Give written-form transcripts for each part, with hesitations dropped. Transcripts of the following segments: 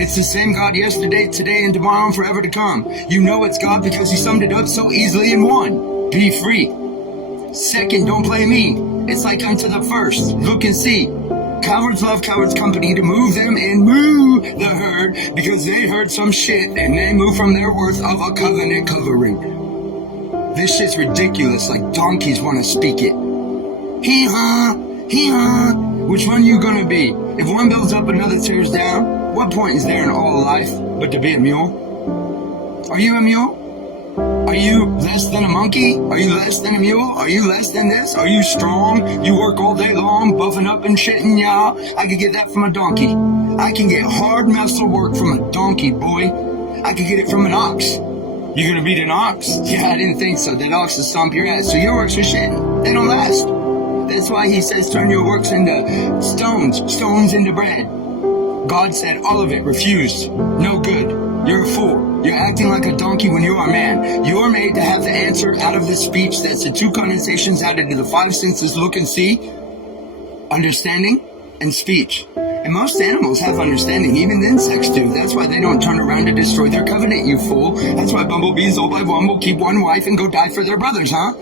It's the same God yesterday, today, and tomorrow, and forever to come. You know it's God because he summed it up so easily in one. Be free. Second, don't play me. It's like unto the first. Look and see. Cowards love cowards company to move them and moo the herd because they heard some shit and they move from their worth of a covenant covering. This shit's ridiculous, like donkeys want to speak it. Hee-haw, hee-haw. Which one you gonna be? If one builds up, another tears down. What point is there in all life but to be a mule? Are you a mule? Are you less than a monkey? Are you less than a mule? Are you less than this? Are you strong? You work all day long, buffing up and shitting, y'all. I could get that from a donkey. I can get hard muscle work from a donkey, boy. I could get it from an ox. You gonna beat an ox? Yeah, I didn't think so. That ox will stomp your ass. So your works are shit. They don't last. That's why he says turn your works into stones into bread. God said all of it refused. No good. You're a fool. You're acting like a donkey when you are a man. You are made to have the answer out of the speech. That's the two condensations added to the five senses: look and see, understanding, and speech. And most animals have understanding, even the insects do. That's why they don't turn around to destroy their covenant, you fool. That's why bumblebees all by one will keep one wife and go die for their brothers, huh?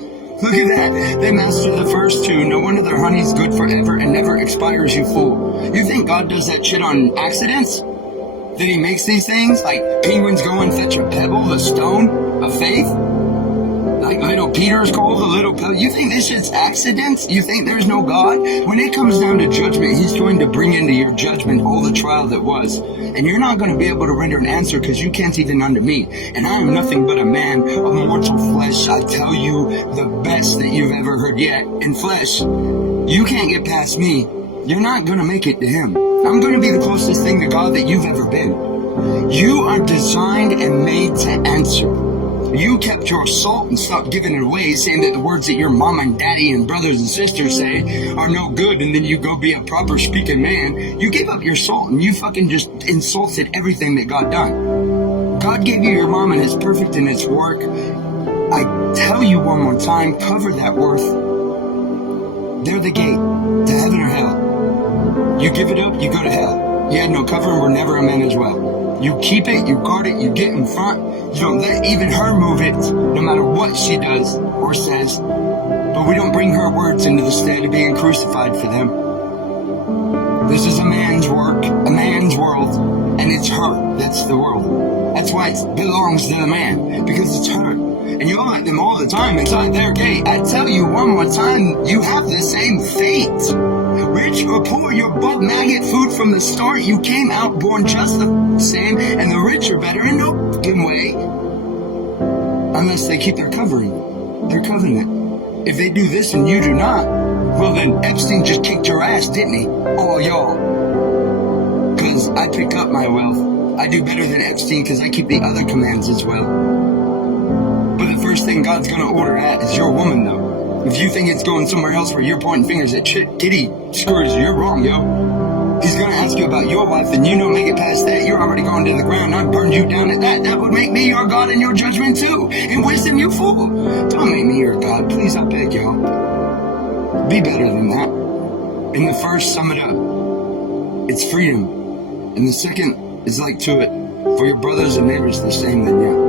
Look at that. They mastered the first two. No wonder their honey's good forever and never expires, you fool. You think God does that shit on accidents? That he makes these things? Like penguins go and fetch a pebble, the stone of faith? Like little Peter's called the little pebble? You think this shit's accidents? You think there's no God? When it comes down to judgment, he's going to bring into your judgment all the trial that was. And you're not going to be able to render an answer because you can't even unto me. And I am nothing but a man of mortal flesh. I tell you the best that you've ever heard yet in flesh. You can't get past me. You're not going to make it to him. I'm going to be the closest thing to God that you've ever been. You are designed and made to answer. You kept your salt and stopped giving it away, saying that the words that your mom and daddy and brothers and sisters say are no good, and then you go be a proper speaking man. You gave up your salt and you fucking just insulted everything that God done. God gave you your mom and it's perfect in its work. I tell you one more time, cover that worth. They're the gate to heaven or hell. You give it up, you go to hell. You had no covering, we're never a man as well. You keep it, you guard it, you get in front. You don't let even her move it, no matter what she does or says. But we don't bring her words into the stead of being crucified for them. This is a man's work, a man's world, and it's her that's the world. That's why it belongs to the man, because it's her. And you let them all the time inside their gate. I tell you one more time, you have the same fate. Rich or poor, you're both maggot food from the start. You came out born just the same, and the rich are better in no fucking way. Unless they keep their covering, their covenant. If they do this and you do not, well then Epstein just kicked your ass, didn't he? All y'all. Cause I pick up my wealth. I do better than Epstein cause I keep the other commands as well. But the first thing God's gonna order at is your woman though. If you think it's going somewhere else where you're pointing fingers at kitty screws, you're wrong, yo. He's gonna ask you about your wife, and you don't make it past that. You're already going to the ground. I burned you down at that. That would make me your God and your judgment too. In wisdom, you fool. Don't make me your God. Please, I beg y'all. Be better than that. In the first, sum it up. It's freedom. And the second is like to it. For your brothers and neighbors the same than you.